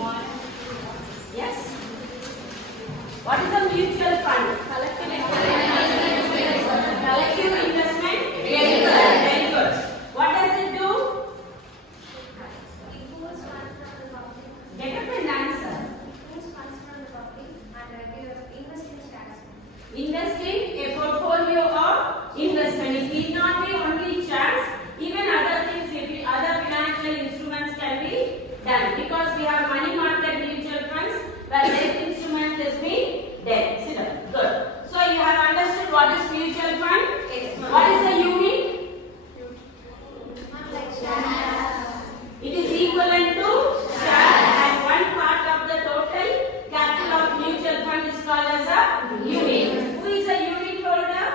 Yes. What is a mutual fund? Collective investment. Very good. Very good. What does it do? It pulls funds from the public. Get up and answer. It pulls funds from the public and invest in shares. Investing a portfolio of investment. It need not be only shares. Even other things, other financial instruments can be done because we have money market mutual funds where debt instrument is being debt. Sit down. Good. So you have understood what is mutual fund? Yes. What is the unit? Not like shares. It is equivalent to share and one part of the total capital of mutual fund is called as a unit. Who is a unit holder?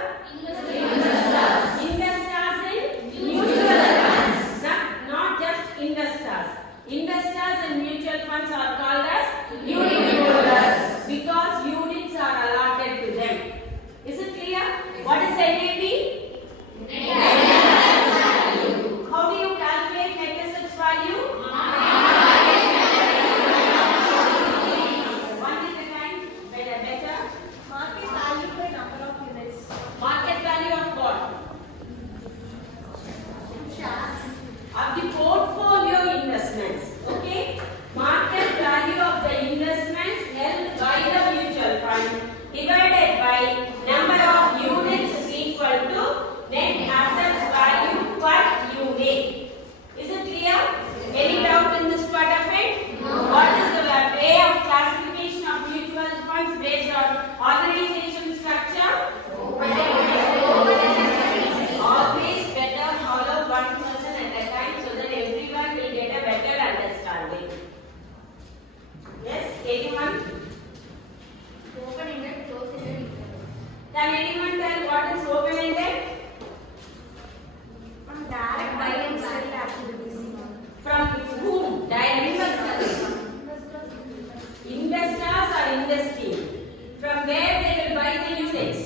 Investors. Investors in mutual funds. Not just investors. Investors in mutual funds are called as unit holders because units are allotted to them. Is it clear? What is NAV? How do you calculate net assets value? One is the kind better. Market value by number of units. Market value of what? Shares. Of the portfolio investments. Okay? Market value of the investments held by the mutual fund divided by number of units is equal to net assets value per unit. Is it clear? Any doubt in this part of it? No. What is the way of classification of mutual funds based on organization structure? Always better follow one person at a time so that everyone will get a better understanding. Yes, anyone? Open-ended, closed-ended. Can anyone tell what is open-ended? From direct buy and sell activities. From whom? Direct investors. Investors are investing. From where they will buy the units?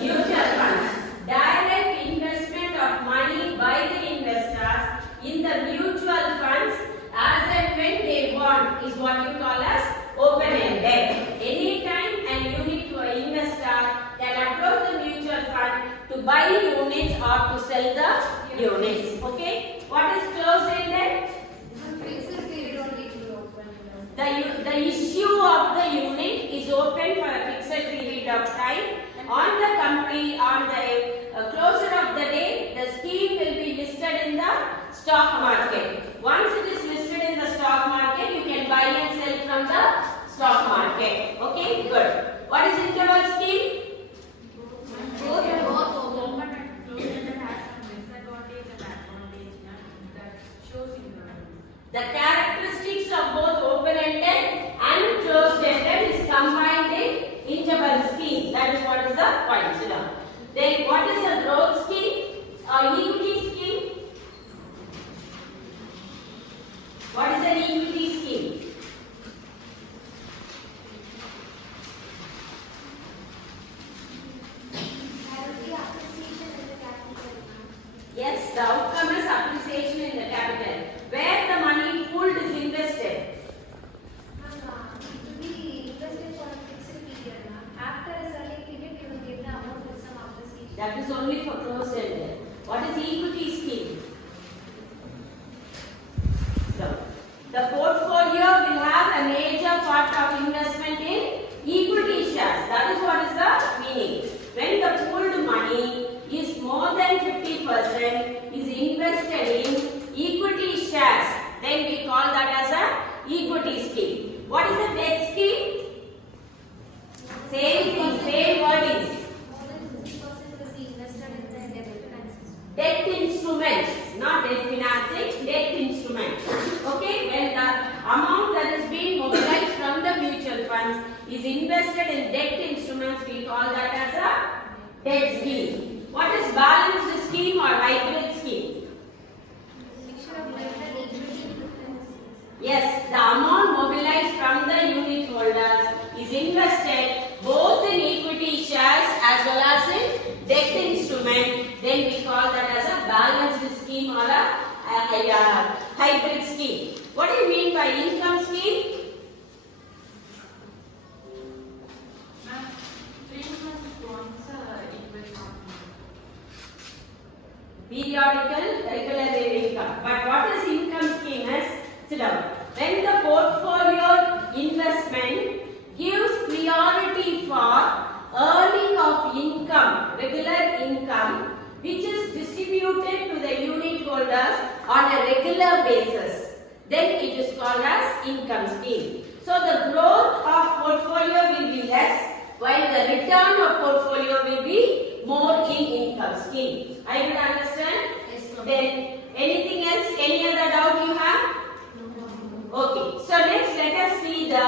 Mutual funds. Direct investment of money by the investors in the mutual funds as and when they want is what you call as open-ended. Anytime an unit or investor can approach the mutual fund to buy units or to sell the units. Okay? What is closed-ended? Fixed period only to be open. The issue of the unit is open for a fixed period of time. On the company, on the closure of the day, the scheme will be listed in the stock market. Once it is listed in the stock market, you can buy and sell from the stock market. Okay, good. What is interval scheme? Both Open and closed-ended has some disadvantage and advantage that shows in the The characteristics of both open-ended and closed-ended is combined in interval scheme. That is what is the point. Then what is a growth scheme or equity scheme? What is an equity scheme? appreciation in the capital. Yes, the outcome is appreciation in the capital. Where the money pooled is invested. To be invested for a fixed period. After a certain period, you will get the amount with some appreciation. That is only for closed-ended. What is equity scheme? So, the portfolio will have a major part of investment in equity shares. That is what is the meaning. When the pooled money is more than 50% is invested in equity shares, then we call that as a equity scheme. What is a debt scheme? Same thing, same wording. More than 50% will be invested in the debt finances. Debt instruments, not debt financing, debt instruments. Okay, when the amount that is being mobilized from the mutual funds is invested in debt instruments, we call that as a debt scheme. What is balanced scheme or hybrid scheme? Mixture of debt and equity difference. Yes, the amount mobilized from the unit holders is invested both in equity shares as well as in debt instrument. Then we call that as a balanced scheme or a hybrid scheme. What do you mean by income scheme? Ma'am, 3 months once it will come. Periodical, regular income. But what is income scheme is? Sit down. When the portfolio investment gives priority for earning of income, regular income, which is distributed to the unit holders on a regular basis, then it is called as income scheme. So the growth of portfolio will be less, while the return of portfolio will be more in income scheme. Are you understand? Yes, ma'am. Then anything else? Any other doubt you have? Okay. So next let us see the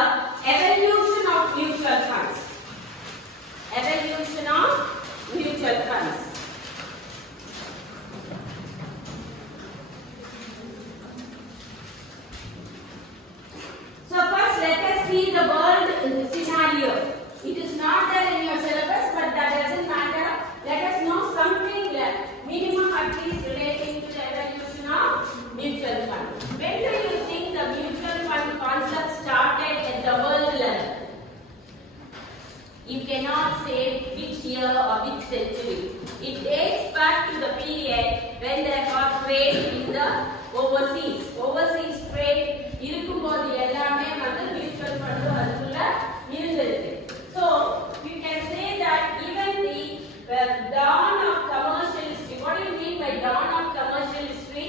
evolution of mutual funds. Evolution of mutual funds. So first let us see the world scenario. It is not there in your syllabus, but that doesn't matter. Let us know something minimum at least relating to the evolution of mutual fund. When do you think the mutual fund concept started at the world level? You cannot say which year or which century. It dates back to the period when there was trade in the overseas. Overseas trade இருக்கும்போது எல்லாமே வந்து mutual fund அதுக்குள்ள இருந்திருக்கு. So you can say that even the dawn of commercial history. What do you mean by dawn of commercial history?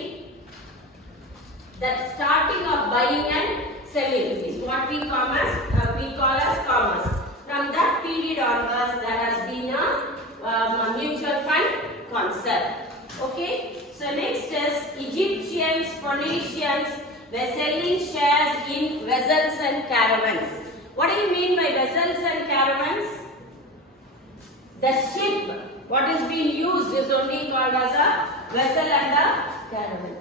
That starting of buying and selling is what we call as commerce. From that period onwards, there has been a mutual fund concept. Okay. So next is Egyptians, Phoenicians were selling shares in vessels and caravans. What do you mean by vessels and caravans? The ship, what is being used is only called as a vessel and a caravan.